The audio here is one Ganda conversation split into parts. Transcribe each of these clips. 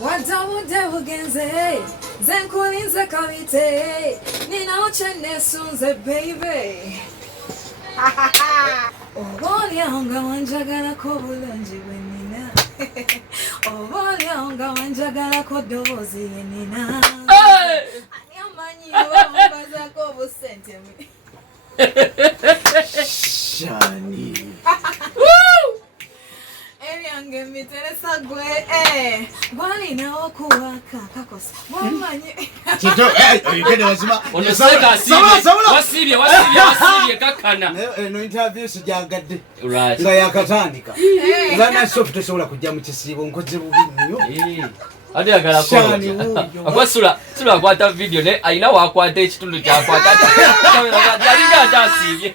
Wadamude bugenze zenkulinze kabite nina ochene sunze baby Obolyanga wanjagala ko bulungi bwenina Obolyanga wanjagala ko ddoboozi yenina Ani amanyi wambaza ko busente Shani Eriange miteresa gwe bali nawo kuwaka kakosa mwamanyi Chito oyigende wazima onoseka wasibye kakana no interview sijagadde right nga yakatandika ngana soft tosobola kujja mu kisibo nkoze bubi nnyo ate yagala ko akwasula akwata video ne aina wakwata ekitundu kyakwata yalinga atasibye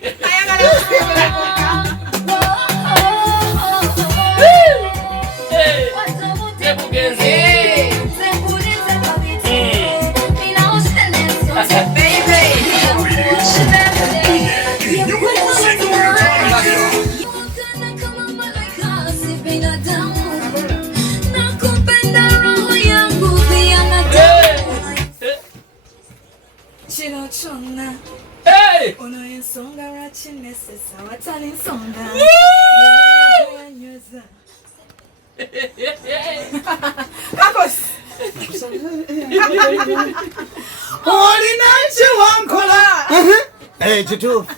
Chino chona ono ensonga rachinesesa watali nsonga yanyoza kakos olina kiwankola kituufu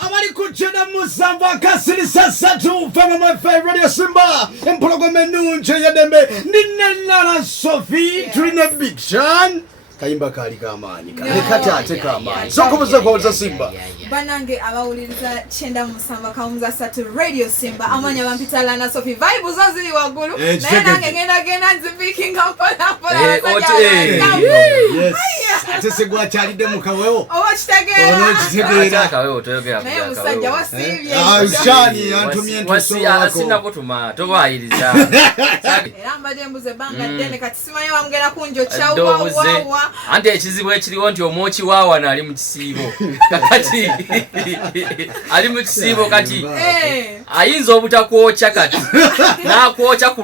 abali kujjana musamba kasirisa satu fama radio Simba empologoma ennungi ey'eddembe ninenala Sophie tulina Big Sean kayimba kali kamaanyi kati ate kamaanyi sokubuza kwaza Simba banange abawuliriza kyenda musamba kawunza satu radio Simba amanya bampita lana Sophie vibe zazili waggulu naye nange ngenda nzipikinga mpola yes ate segwa kyalidde mu kawewo oba kitegeera ono kitegeera kawewo toyogera naye musajja wasiibye Shani yantumye ntusowako sina kutuma tobayiriza era mbadde mbuze banga ddene kati simanyi wamugera kunjo kyawawawa ante ekizibu ekiriwo nti omwoki waawana ali mu kisiibo kakati ali mu kisiibo kati ayinza obutakwokya kati n'akwokya ku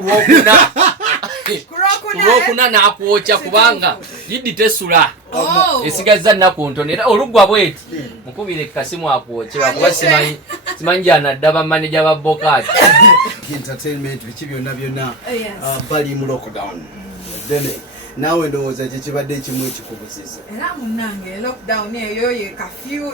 lwokuna n'akwokya kubanga yiddi tesula esigaza nnaku ntono era oluggwa bweti mukubire kasimu akwokyewa kuba simanyi gyanadda bamaneja ba Bokati entertainment biki byonna bali mu lockdown dene nawe ndowooza kyekibadde ekimu ekikubuziza era munange lockdown eyo ye kafyu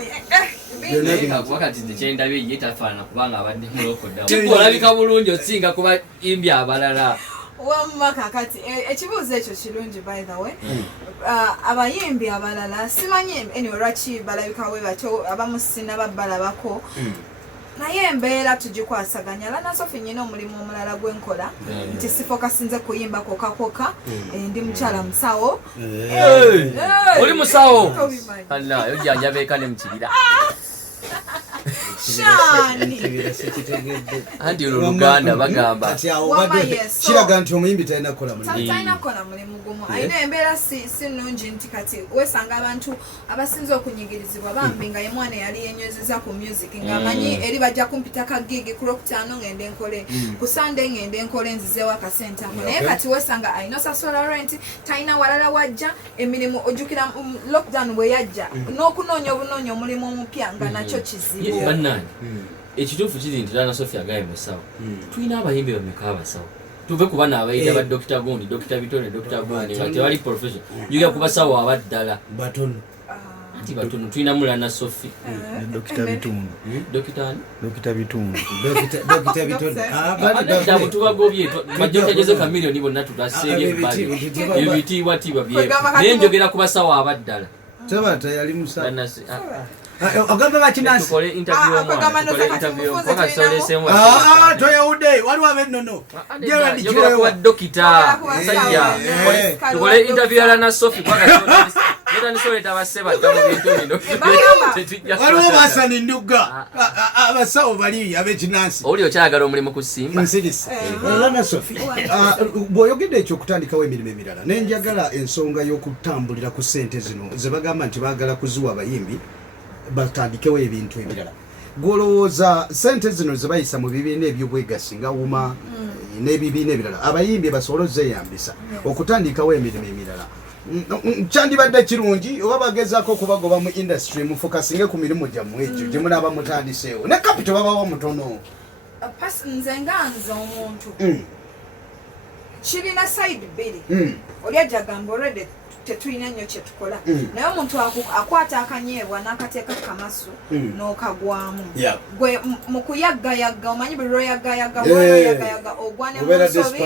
wakati kyendabye ye tafaana kubanga abadde mu lockdown kikolabika bulungi osinga kuba imbi abalala wamma kakati ekibuuzo ekyo kirungi by the way abayimbi abalala simanyi anyway lwaki balabikawe batyo abamu sina babbalabako naye embeera tugikwasaganya lana Sophie nyina omulimu omulala gwenkola nti sifokasinze kuyimba kokakoka ndi mukyala musawo oli musawo alla yojjanjabeeka ne mukibira Shani anti oluganda bagamba kiraga nti omuyimbi talina kukola mulimu gumu ayina embeera si nnungi nti kati wesanga abantu abasinze okunyigirizibwa bambi nga ye mwana yali yenywezeza ku music ng'amanyi eri bajja kumpita ka gigi ku Lwokutaano ngende nkole ku Sunday ngende nkole nzizeewo akasente ako naye kati wesanga ayina osasola rent talina walala wajja emirimu ojjukira lockdown bwe yajja n'okunoonya obunoonya omulimu omupya nga nakyo kizibu ekituufu kiri nti lana Sophie agaye musawo tulina abayimbi bameka abasawo tuve kuba n'abayita ba Dr. Gundi Dr. Bitone Dr. Gundi nga tewali profession njogera ku basawo abaddala batono anti batono tulinamu lana Sophie Dr. Bitundu Dr. Bitone tubagobye bajotegeze kamiliyoni bonna tutaseebye ebitiibwatiibwa bye naye njogera ku basawo abaddala tabata yali musawo ogamba bakinasi tukole interview toyawudde waliwo ab'ennono njogera dokita musajja tukole interview ya lana Sophie kwakatanisoleta basse badda mu bintu bino waliwo basani ndugga abasawo bali ab'ekinansi oli okyayagala omulimu ku Simba nsirisa lana Sophie bw'oyogedde ekyokutandikawo emirimu emirala naye njagala ensonga y'okutambulira ku ssente zino ze bagamba nti baagala kuziwa abayimbi batandikewo ebintu ebirala gwolowooza ssente zino ze bayisa mu bibiina ebyobwegassi nga wuma n'ebibiina ebirala abayimbi basoboloze yambisa okutandikawo emirimu emirala kyandibadde kirungi oba bagezaako okubagoba mu industry mufokasinge ku mirimu gyammwe egyo gye munaaba mutandiseewo ne kapito babawo mutono nze nga nze omuntu kirina side bbiri oli ajagamba olwedde tetulina nnyo kyetukola naye omuntu akwata akanyeebwa n'akateeka kamasu n'okagwamu gwe mu kuyaggayagga omanyi buli lwoyaggayagga bwoyaggayagga ogwa ne munsobi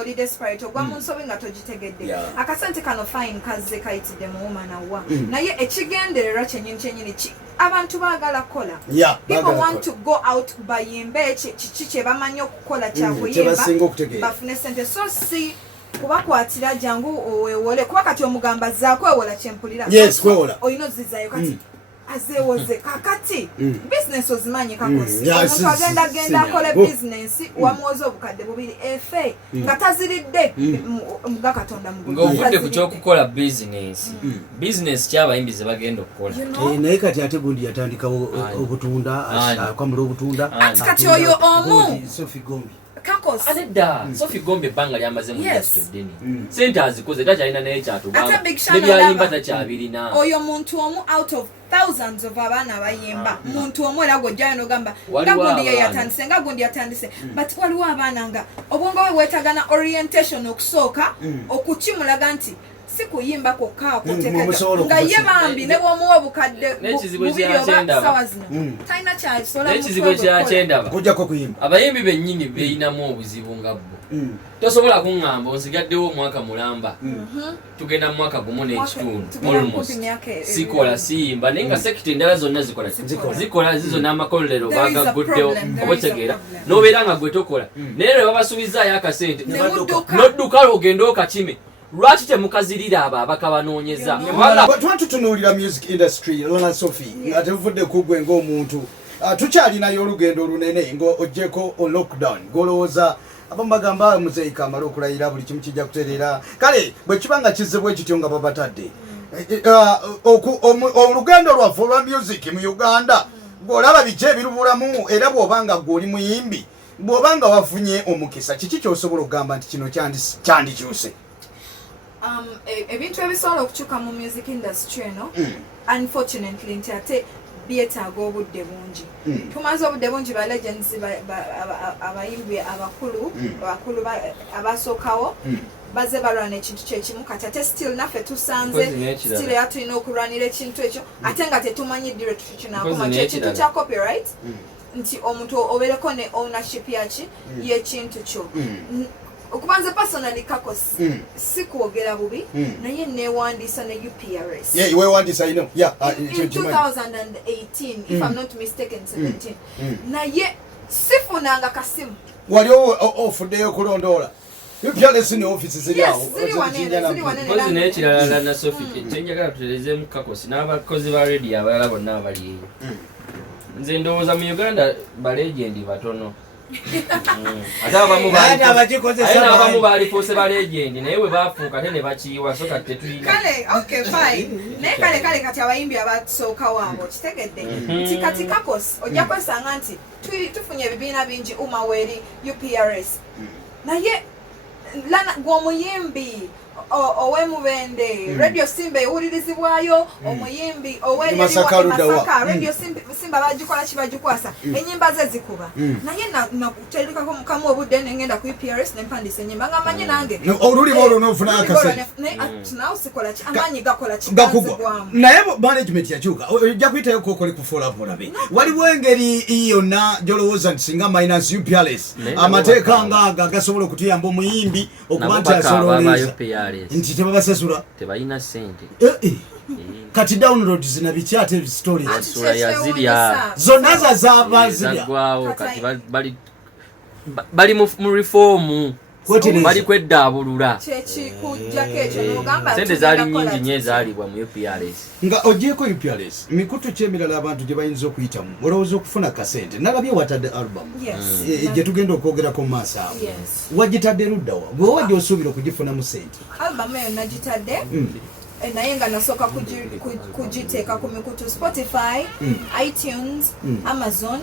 oli desperate ogwa mu nsobi nga togitegedde akasente kano fine kazze kayitidde muwumanawa naye ekigendererwa kyennyini abantu baagala kukola people want to go out bayimbe kiki kye bamanyi okukola kyakuyimba bafune sente so si kubakwatira jangu owewole kuba kati omugamba azzaako ewola kyempulira olina ozizaayo kati azeewoze kakati bizinesi ozimanyi kakosi omuntu agenda akola bizinesi wamwoza obukadde bubiri efe nga taziridde muga katonda ng'ovudde ku kyokukola bizinesi bizinesi kyabayimbi ze bagenda okukola naye kati ate gundi yatandikawo obutunda akwamula obutunda ati kati oyo omu Sophie Gombe Anedda Sophie Gombe ebbanga lyamaze mu industry ddene sente azikoze takyalina naye kyatugamba ne byayimba takyabirina oyo muntu omu out of thousands of abaana abayimba muntu omu era gojjayo nogamba nga gundi yatandise but waliwo abaana nga obwongo bwe bwetagana orientation okusooka okukimulaga nti si kuyimba kokka nga ye bambi ne bw'omuwa obukadde bubiri oba sawa zino talina kyakisola n'ekizibu ekyakyendaba kujjako kuyimba abayimbi bennyini beeyinamu obuzibu nga bbo tosobola kuŋŋamba onsigaddewo omwaka mulamba tugenda mu mwaka gumu n'ekitundu almost sikola siyimba naye nga sekita endala zonna zikola zizo n'amakolero bagaguddewo obategeera n'obeera nga gwe tokola naye lwe babasubizaayo akasente n'odduka ogende okakime lwaki temukazirira abo abakabanoonyeza twatutunuulira music industry Lona Sophie nga tevudde kugwe ng'omuntu tukyalinayo olugendo olunene ng'ogyeko lockdown ng'olowooza abamu bagamba muzeeyi kamala okulayira buli kimu kijja kutereera kale bwe kiba nga kizzebwa ekityo nga babatadde olugendo lwaffe olwa music mu Uganda ng'olaba biki ebirubulamu era bw'obanga gwe oli muyimbi bw'obanga wafunye omukisa kiki ky'osobola okugamba nti kino kyandikyuse ebintu ebisobola okukyuka mu music industry eno unfortunately nti ate byetaaga obudde bungi tumaze obudde bungi ba legends abayimbi abakulu abasookawo baze balwana ekintu kyekimu kati ate still naffe tusanze still era tulina okulwanira ekintu ekyo ate nga tetumanyiddire tukikinakoma kyekintu kya copyright nti omuntu obeereko ne ownership yaki y'ekintu kyo okubanza personally kakosi si kwogera bubi naye newandiisa ne UPRS wewandiisa ino in 2018 if I'm not mistaken 17 naye sifunanga kasimu wali ofuddeyo okulondoola UPRS ne office ziriawo kozi n'ekirala na Sophie kyenjagala tuterezeemu kakosi n'abakozi ba radio abalala bonna abali eyo nze ndowooza mu Uganda balegendi batono ate abamu baalifuuse balegendi naye bwe bafuuka ate ne bakiyiwa so kati tetulina naye kale kati abayimbi abasooka waabo kitegedde nti kati kakosi ojja kwesanga nti tufunye ebibiina bingi umaweri UPRS naye gw'omuyimbi ow'emubende radio simba ewulirizibwayo omuyimbi ow'emasaka radio simba bagikola kibagikwasa enyimba ze zikuba naye nakuterekako mukamu obudde nengenda ku UPRS nempandisa enyimba nga manyi nange olulimo olwo n'ofuna akasente nawe sikola ki amaanyi gakola kigazigwamu naye management yakyuka ojja kuyitayo kokole kufolabo olabe waliwo engeri yonna gyolowooza nti singa minus UPRS amateeka ngaaga gasobola okutuyamba omuyimbi okuba nti asololeza nti tebabasasula tebalina sente kati download zina bikyate stories yazirya zonna zazabazirya kati bali mu reform bali kweddaabulula sente zaali nyingi nnyo ezaalibwa mu UPRS nga ogyeko UPRS mikutu kyemirala abantu gye bayinza okuyitamu olowooza okufuna kasente nalabye watadde album gye tugenda okwogerako mu maaso awo wagitadde luddawa gwe wajja osuubira okugifunamu sente album eyo nagitadde naye nga nasooka kugiteeka ku mikutu Spotify, iTunes, Amazon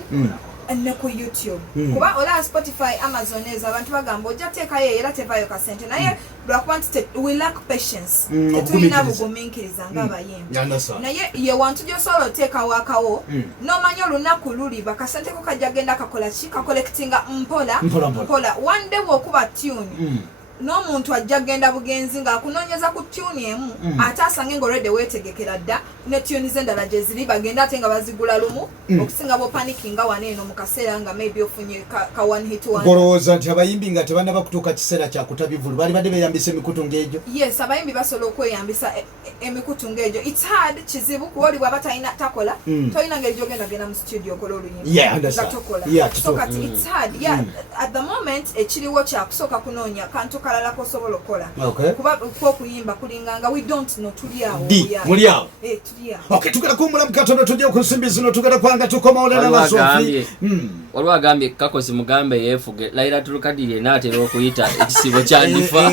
ne ku YouTube kuba ola Spotify Amazon ezo abantu bagamba ojja teekayo era tevayo kasente naye lwakuba nti we lack patience tetulina bugumiikiriza ng'abayimbi naye ye wantu gy'osobola oteekawo akawo n'omanya olunaku luli bakasente ko kajja genda kakola ki kakolekitinga mpola one day bw'okuba tune n'omuntu ajja genda bugenzi ng'akunoonyeza ku tune emu ate asange ng'olwedde weetegekera dda ne tune z'endala gye ziri bagenda ate nga bazigula lumu okusinga b'opanikinga wano eno mu kaseera nga maybe ofunye ka one hit one. Olowooza nti abayimbi nga tebannaba kutuuka kiseera kya kutabivulu bali badde beeyambisa emikutu ng'egyo? Yes, abayimbi basobola okweyambisa emikutu ng'egyo. It's hard kizibu kuba oli bw'aba takola tolina ngeri gy'ogenda mu studio okola oluyimba nga tokola. So kati it's hard. At the moment ekiriwo kyakusooka kunoonya kantu kalala kosobola okola kuba okuyimba kulinganga we don't know tuli awo muli awo tuli awo. Okay, tugenda kuwummulamu katono tujja ku nsimbi zino tugenda kwanga tukoma olala na Sophie. Waliwo agambye Kakozi mugambe yeefuge Laila Tulukadiri naatera okuyita ekisibo kyandifa.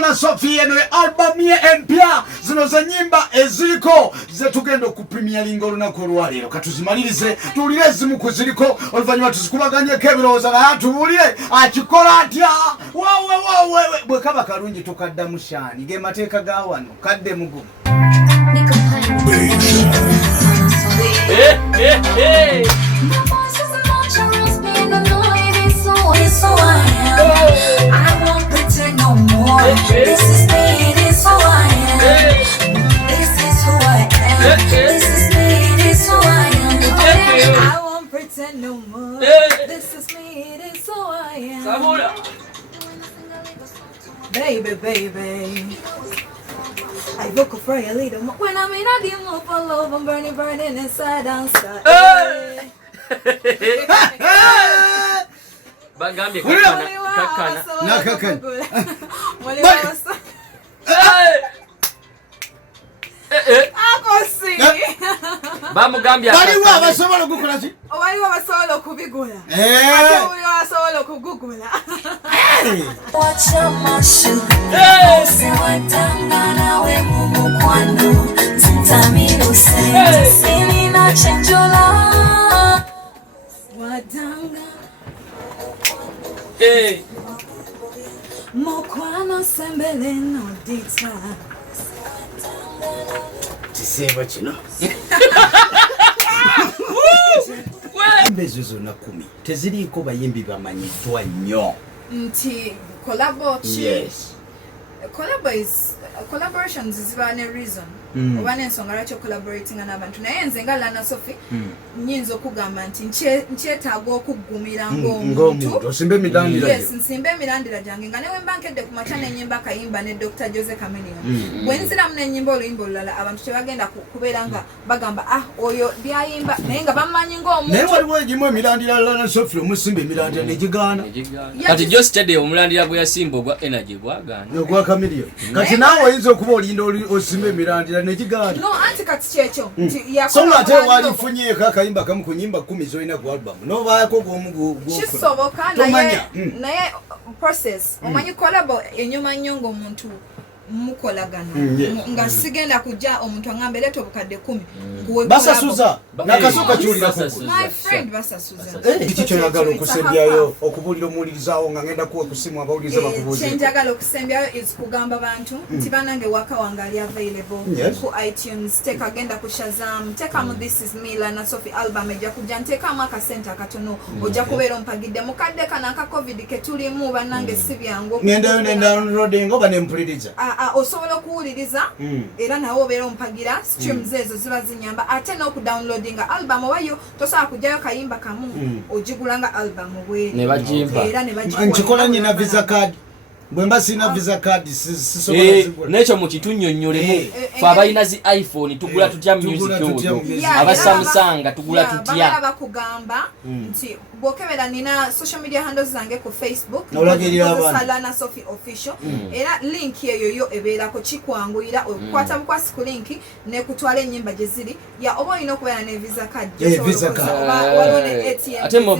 Na Sophie eno album ye empya zino za nyimba eziriko ze tugenda okupremieringa olunaku olwaleero katuzimalirize tuwulire ezimu ku ziriko oluvannyuma tuzikubaganyeko ebirowoozo naye tubuulire akikola atya wawe bwe kaba kalungi tukaddamu shaani ge mateeka ga wano kadde mugumu. I won't pretend no more. This is me, it is who I am. This is who I am. This is me, it is who I am. I won't pretend no more. This is me, it is who I am. Baby. I look for a little more. When I'm in a dim of love, I'm burning inside and outside. Bagambye kakana. Akosi. Bamugambye waliwo abasobola okukola ki? Waliwo abasobola okubigula. Ate waliwo abasobola okugugula. Watch your muscle. Say watanga nawe mumukwano. Tintamiro say. Sini na chenjola. Watanga. Mukwano sembele no dita. Kisebo kino. Embezo zonna 10 teziriiko bayimbi bamanyiddwa nnyo. Nti collabo chi. Yes. Collaborations ziba ne reason. Oba n'ensonga lwaki collaborating n'abantu naye nze nga Lana Sophie nnyinza okugamba nti nkyetaaga okuggumira ng'omuntu osimba emirandira. Yes, nsimba emirandira gyange nga newe mbankedde ku makya n'ennyimba akayimba ne Dr. Jose Chameleone. Bwe nziramu n'ennyimba oluyimba olulala abantu tebagenda kubeera nga bagamba oyo byayimba naye nga bamanyi ng'omuntu. Naye waliwo egimu emirandira Lana Sophie omusimba emirandira negigaana. Kati Joe Stadium omulandira gwe yasimba ogwa Energy gwagaana. Ogwa Chameleone. Kati naawe oyinza okuba olinda osimba emirandira negigaana. No, anti kati kyekyo. So ate walifunyeeko akayimba kamu ku nyimba 10 z'olina ku album. Novaako gwomu kisoboka naye process omanyi collabo enyuma nnyo ng'omuntu mukolagana nga sigenda kujja omuntu aŋŋambe leeta obukadde 10 basasuza nakasooka kiwulira my friend basasuza kiki kyoyagala okusembyayo okubuulira omuwulirizaawo nga ngenda kuwa kusimu abawuliriza bakubuuza kyenjagala okusembyayo is kugamba bantu nti banange waka wange ali available ku iTunes tekagenda ku Shazam tekamu This Is Me Lana Sophie album ejja kujja nteekamu akasente akatono ojja kubeera ompagidde mukadde kana aka covid ketulimu banange si byangu ngendayo nendownloading oba nempuliriza osobola okuwuliriza era nawe obeera ompagira streams ezo ziba zinyamba ate n'okudownloadinga album obayo tosobola kujjayo kayimba kamu ogigulanga album bweri era ne bagikuwa nkikola nyina visa card bwe mba sina visa card sisobola zigula nekyo mukitunnyonnyolemu fe abalina zi iPhone tugula tutya music oyo aba Samsung tugula tutya bamala bakugamba nti bwokebera nina social media handles zange ku Facebook Lana Sophie official era link eyo ebeerako kikwanguyira okukwata bukwasi ku link ne kutwala ennyimba gye ziri oba olina okubeera ne visa card visa card waliwo ne ATM